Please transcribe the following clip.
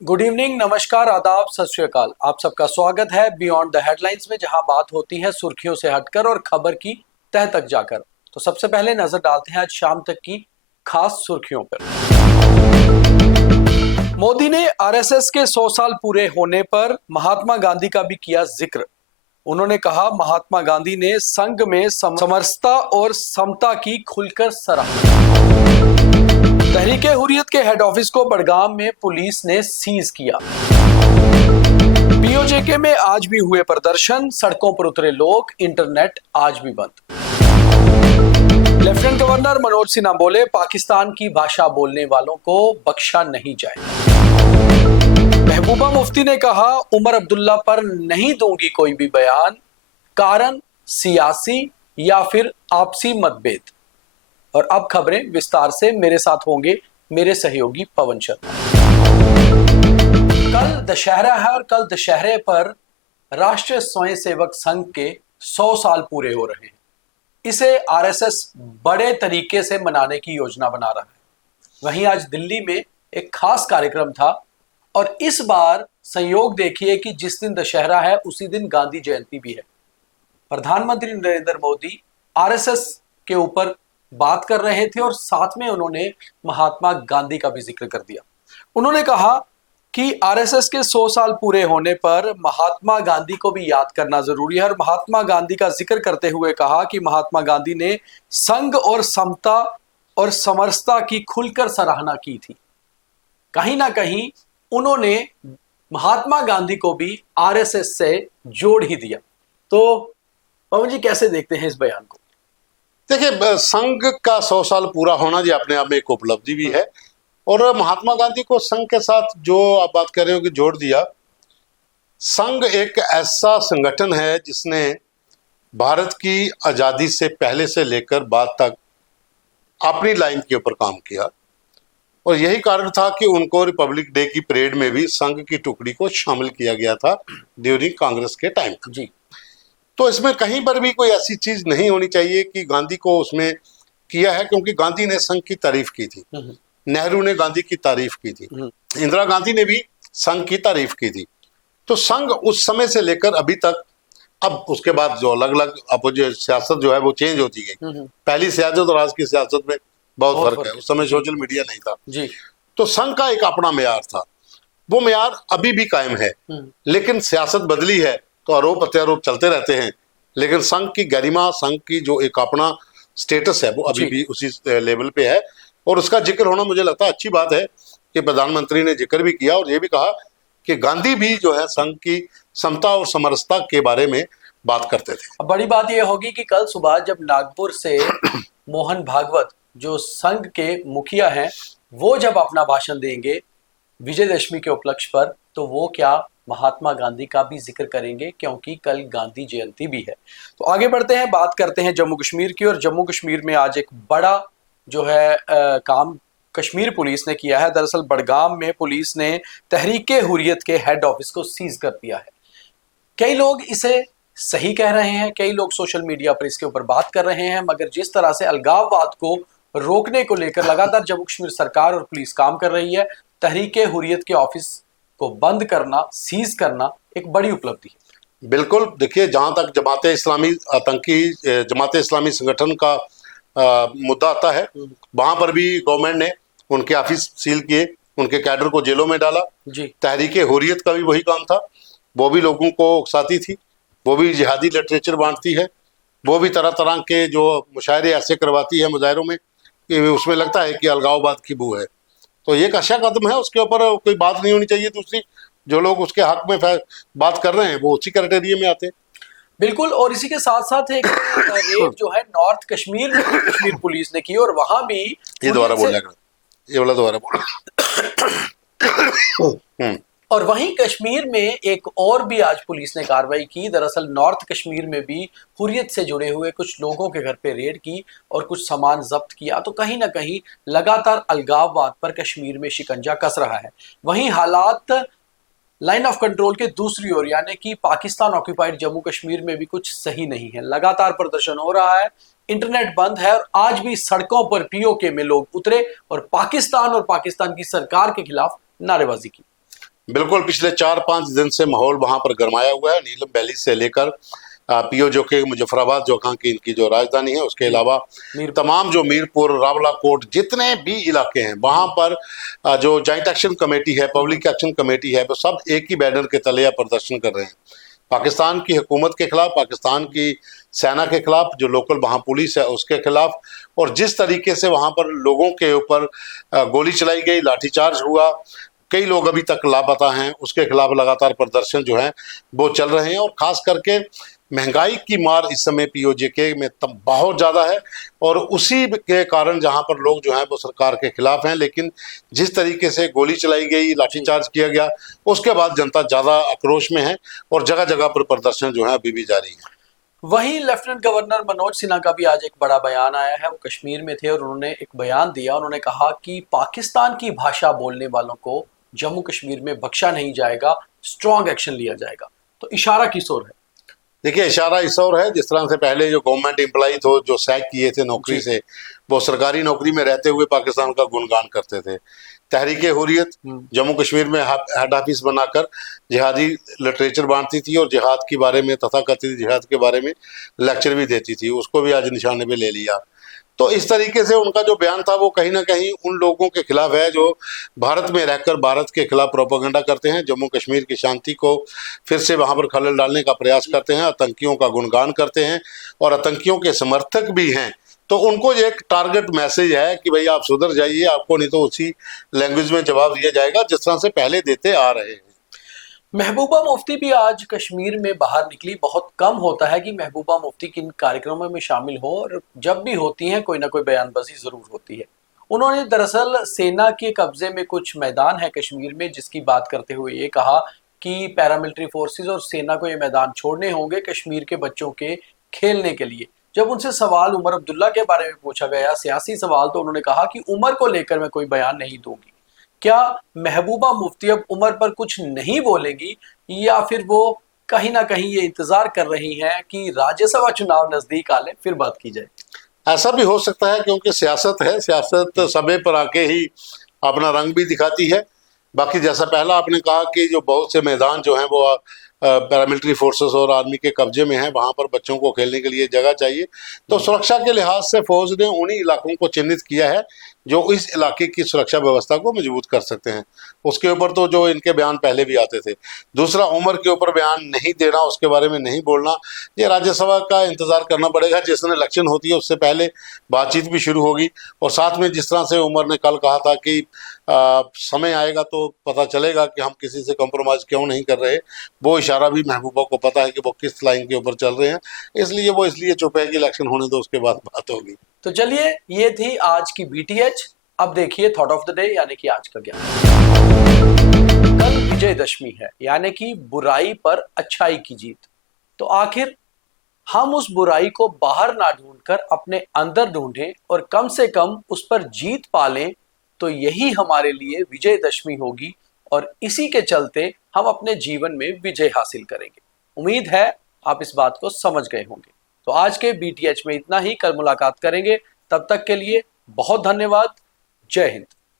Good evening, नमस्कार, आदाब, सत श्री अकाल। आप सबका स्वागत है बियॉन्ड द हेडलाइंस में, जहां बात होती है सुर्खियों से हटकर और खबर की तह तक जाकर। तो सबसे पहले नजर डालते हैं आज शाम तक की खास सुर्खियों पर। मोदी ने आरएसएस के 100 साल पूरे होने पर महात्मा गांधी का भी किया जिक्र। उन्होंने कहा, महात्मा गांधी ने संघ में समरसता और समता की खुलकर सराहना। तहरीके हुर्रियत के हेड ऑफिस को बड़गाम में पुलिस ने सीज किया। पीओजेके में आज भी हुए प्रदर्शन, सड़कों पर उतरे लोग, इंटरनेट आज भी बंद। लेफ्टिनेंट गवर्नर मनोज सिन्हा बोले, पाकिस्तान की भाषा बोलने वालों को बख्शा नहीं जाएगा। महबूबा मुफ्ती ने कहा, उमर अब्दुल्ला पर नहीं दूंगी कोई भी बयान, कारण सियासी या फिर आपसी मतभेद। और अब खबरें विस्तार से, मेरे साथ होंगे मेरे सहयोगी पवन शर्मा। कल दशहरा है और कल दशहरे पर राष्ट्रीय स्वयंसेवक संघ के 100 साल पूरे हो रहे हैं। इसे आरएसएस बड़े तरीके से मनाने की योजना बना रहा है। वहीं आज दिल्ली में एक खास कार्यक्रम था और इस बार संयोग देखिए कि जिस दिन दशहरा है उसी दिन गांधी जयंती भी है। प्रधानमंत्री नरेंद्र मोदी आरएसएस के ऊपर बात कर रहे थे और साथ में उन्होंने महात्मा गांधी का भी जिक्र कर दिया। उन्होंने कहा कि आरएसएस के 100 साल पूरे होने पर महात्मा गांधी को भी याद करना जरूरी है और महात्मा गांधी का जिक्र करते हुए कहा कि महात्मा गांधी ने संघ और समता और समरसता की खुलकर सराहना की थी। कहीं ना कहीं उन्होंने महात्मा गांधी को भी आरएसएस से जोड़ ही दिया। तो पवन जी, कैसे देखते हैं इस बयान को? देखिए, संघ का 100 साल पूरा होना जी अपने आप में एक उपलब्धि भी है और महात्मा गांधी को संघ के साथ जो आप बात कर रहे हो कि जोड़ दिया। संघ एक ऐसा संगठन है जिसने भारत की आजादी से पहले से लेकर बाद तक अपनी लाइन के ऊपर काम किया और यही कारण था कि उनको रिपब्लिक डे की परेड में भी संघ की टुकड़ी को शामिल किया गया था ड्यूरिंग कांग्रेस के टाइम जी। तो इसमें कहीं पर भी कोई ऐसी चीज नहीं होनी चाहिए कि गांधी को उसमें किया है, क्योंकि गांधी ने संघ की तारीफ की थी, नेहरू ने गांधी की तारीफ की थी, इंदिरा गांधी ने भी संघ की तारीफ की थी। तो संघ उस समय से लेकर अभी तक, अब उसके बाद जो अलग अलग अपोजिट सियासत जो है वो चेंज होती गई। पहली सियासत और आज की सियासत में बहुत फर्क है। उस समय सोशल मीडिया नहीं था जी। तो संघ का एक अपना मेयार था, वो मेयार अभी भी कायम है। लेकिन सियासत बदली है तो आरोप प्रत्यारोप चलते रहते हैं, लेकिन संघ की गरिमा, संघ की जो एक अपना स्टेटस है वो अभी भी उसी लेवल पे है और उसका जिक्र होना मुझे लगता है अच्छी बात है कि प्रधानमंत्री ने जिक्र भी किया और ये भी कहा कि गांधी भी जो है संघ की समता और समरसता के बारे में बात करते थे। बड़ी बात यह होगी कि कल सुबह जब नागपुर से मोहन भागवत जो संघ के मुखिया हैं, वो जब अपना भाषण देंगे विजयदशमी के उपलक्ष्य पर, तो वो क्या महात्मा गांधी का भी जिक्र करेंगे, क्योंकि कल गांधी जयंती भी है। तो आगे बढ़ते हैं, बात करते हैं जम्मू कश्मीर की। और जम्मू कश्मीर में आज एक बड़ा जो है काम कश्मीर पुलिस ने किया है। दरअसल बड़गाम में पुलिस ने तहरीके हुर्रियत के हेड ऑफिस को सीज कर दिया है। कई लोग इसे सही कह रहे हैं, कई लोग सोशल मीडिया पर इसके ऊपर बात कर रहे हैं, मगर जिस तरह से अलगाववाद को रोकने को लेकर लगातार जम्मू कश्मीर सरकार और पुलिस काम कर रही है, तहरीके हुर्रियत के ऑफिस को बंद करना, सीज करना एक बड़ी उपलब्धि है। बिल्कुल, देखिए, जहां तक जमाते इस्लामी आतंकी जमाते इस्लामी संगठन का मुद्दा आता है, वहां पर भी गवर्नमेंट ने उनके ऑफिस सील किए, उनके कैडर को जेलों में डाला जी। तहरीके हुर्रियत का भी वही काम था, वो भी लोगों को उकसाती थी, वो भी जिहादी लिटरेचर बांटती है, वो भी तरह तरह के जो मुशायरे ऐसे करवाती है मुजाहिरों में कि उसमें लगता है कि अलगाववाद की बू है। तो ये एक अच्छा कदम है, उसके ऊपर कोई बात नहीं होनी चाहिए। दूसरी, जो लोग उसके हक में बात कर रहे हैं वो उसी क्राइटेरिया में आते हैं। बिल्कुल। और इसी के साथ साथ एक रेड जो है नॉर्थ कश्मीर में कश्मीर पुलिस ने की और वहां भी ये दोबारा बोलना, ये वाला दोबारा बोलना। और वहीं कश्मीर में एक और भी आज पुलिस ने कार्रवाई की। दरअसल नॉर्थ कश्मीर में भी हुर्रियत से जुड़े हुए कुछ लोगों के घर पे रेड की और कुछ सामान जब्त किया। तो कहीं ना कहीं लगातार अलगाववाद पर कश्मीर में शिकंजा कस रहा है। वहीं हालात लाइन ऑफ कंट्रोल के दूसरी ओर, यानी कि पाकिस्तान ऑक्यूपाइड जम्मू कश्मीर में भी कुछ सही नहीं है। लगातार प्रदर्शन हो रहा है, इंटरनेट बंद है और आज भी सड़कों पर पीओके में लोग उतरे और पाकिस्तान की सरकार के खिलाफ नारेबाजी की। बिल्कुल, पिछले 4-5 दिन से माहौल वहां पर गरमाया हुआ है। नीलम वैली से लेकर पीओ जो के मुजफ्फराबाद जो की इनकी जो राजधानी है, उसके अलावा तमाम जो मीरपुर, रावलाकोट, जितने भी इलाके हैं वहां पर जो जॉइंट एक्शन कमेटी है, पब्लिक एक्शन कमेटी है, वो सब एक ही बैनर के तले या प्रदर्शन कर रहे हैं। पाकिस्तान की हुकूमत के खिलाफ, पाकिस्तान की सेना के खिलाफ, जो लोकल वहाँ पुलिस है उसके खिलाफ, और जिस तरीके से वहाँ पर लोगों के ऊपर गोली चलाई गई, लाठीचार्ज हुआ, कई लोग अभी तक लापता हैं, उसके खिलाफ लगातार प्रदर्शन जो है वो चल रहे हैं। और खास करके महंगाई की मार इस समय पीओजेके में तब बहुत ज्यादा है, और उसी के कारण जहां पर लोग जो हैं वो सरकार के खिलाफ हैं। लेकिन जिस तरीके से गोली चलाई गई, लाठीचार्ज किया गया, उसके बाद जनता ज्यादा आक्रोश में है और जगह जगह पर प्रदर्शन जो है अभी भी जारी है। वहीं लेफ्टिनेंट गवर्नर मनोज सिन्हा का भी आज एक बड़ा बयान आया है। वो कश्मीर में थे और उन्होंने एक बयान दिया। उन्होंने कहा कि पाकिस्तान की भाषा बोलने वालों को जम्मू कश्मीर में बख्शा नहीं जाएगा, स्ट्रॉन्ग एक्शन लिया जाएगा। तो इशारा किस ओर है? देखिए, इशारा इस ओर है, जिस तरह से पहले जो गवर्नमेंट एम्प्लॉई थे जो सैक किए थे नौकरी से, वो सरकारी नौकरी में रहते हुए पाकिस्तान का गुणगान करते थे। तहरीक हुर्रियत जम्मू कश्मीर में हेड ऑफिस बनाकर जिहादी लिटरेचर बांटती थी और जिहाद के बारे में, तथाकथित जिहाद के बारे में लेक्चर भी देती थी, उसको भी आज निशाने पे ले लिया। तो इस तरीके से उनका जो बयान था वो कहीं ना कहीं उन लोगों के खिलाफ है जो भारत में रहकर भारत के खिलाफ प्रोपेगेंडा करते हैं, जम्मू कश्मीर की शांति को फिर से वहां पर खलल डालने का प्रयास करते हैं, आतंकियों का गुणगान करते हैं और आतंकियों के समर्थक भी हैं। तो उनको ये एक टारगेट मैसेज है कि भाई आप सुधर जाइए, आपको नहीं तो उसी लैंग्वेज में जवाब दिया जाएगा जिस तरह से पहले देते आ रहे हैं। महबूबा मुफ्ती भी आज कश्मीर में बाहर निकली। बहुत कम होता है कि महबूबा मुफ्ती किन कार्यक्रमों में शामिल हो, और जब भी होती हैं कोई ना कोई बयानबाजी जरूर होती है। उन्होंने दरअसल सेना के कब्जे में कुछ मैदान है कश्मीर में, जिसकी बात करते हुए ये कहा कि पैरामिलिट्री फोर्सेस और सेना को ये मैदान छोड़ने होंगे कश्मीर के बच्चों के खेलने के लिए। जब उनसे सवाल उमर अब्दुल्ला के बारे में पूछा गया, सियासी सवाल, तो उन्होंने कहा कि उमर को लेकर मैं कोई बयान नहीं दूंगी। क्या महबूबा मुफ्ती अब उमर पर कुछ नहीं बोलेगी, या फिर वो कहीं ना कहीं ये इंतजार कर रही हैं कि राज्यसभा चुनाव नजदीक आ ले फिर बात की जाए? ऐसा भी हो सकता है, क्योंकि सियासत है, सियासत समय पर आके ही अपना रंग भी दिखाती है। बाकी जैसा पहला आपने कहा कि जो बहुत से मैदान जो हैं वो पैरामिलिट्री फोर्सेस और आर्मी के कब्जे में हैं, वहां पर बच्चों को खेलने के लिए जगह चाहिए। तो सुरक्षा के लिहाज से फौज ने उन्हीं इलाकों को चिन्हित किया है जो इस इलाके की सुरक्षा व्यवस्था को मजबूत कर सकते हैं। उसके ऊपर तो जो इनके बयान पहले भी आते थे। दूसरा, उम्र के ऊपर बयान नहीं देना, उसके बारे में नहीं बोलना, ये राज्यसभा का इंतजार करना पड़ेगा। जिस दिन इलेक्शन होती है उससे पहले बातचीत भी शुरू होगी। और साथ में जिस तरह से उमर ने कल कहा था कि समय आएगा तो पता चलेगा कि हम किसी से कॉम्प्रोमाइज क्यों नहीं कर रहे, वो इशारा भी महबूबा को पता है कि वो किस लाइन के ऊपर चल रहे हैं। इसलिए वो इसलिए चुप है कि इलेक्शन होने दो, उसके बाद बात होगी। तो चलिए, ये थी आज की बीटीएच। अब देखिए थॉट ऑफ द डे, यानी कि आज का ज्ञान। कल विजयदशमी है, यानी कि बुराई पर अच्छाई की जीत। तो आखिर हम उस बुराई को बाहर ना ढूंढकर अपने अंदर ढूंढें और कम से कम उस पर जीत पालें, तो यही हमारे लिए विजयदशमी होगी, और इसी के चलते हम अपने जीवन में विजय हासिल करेंगे। उम्मीद है आप इस बात को समझ गए होंगे। तो आज के बीटीएच में इतना ही। कल मुलाकात करेंगे, तब तक के लिए बहुत धन्यवाद। जय हिंद।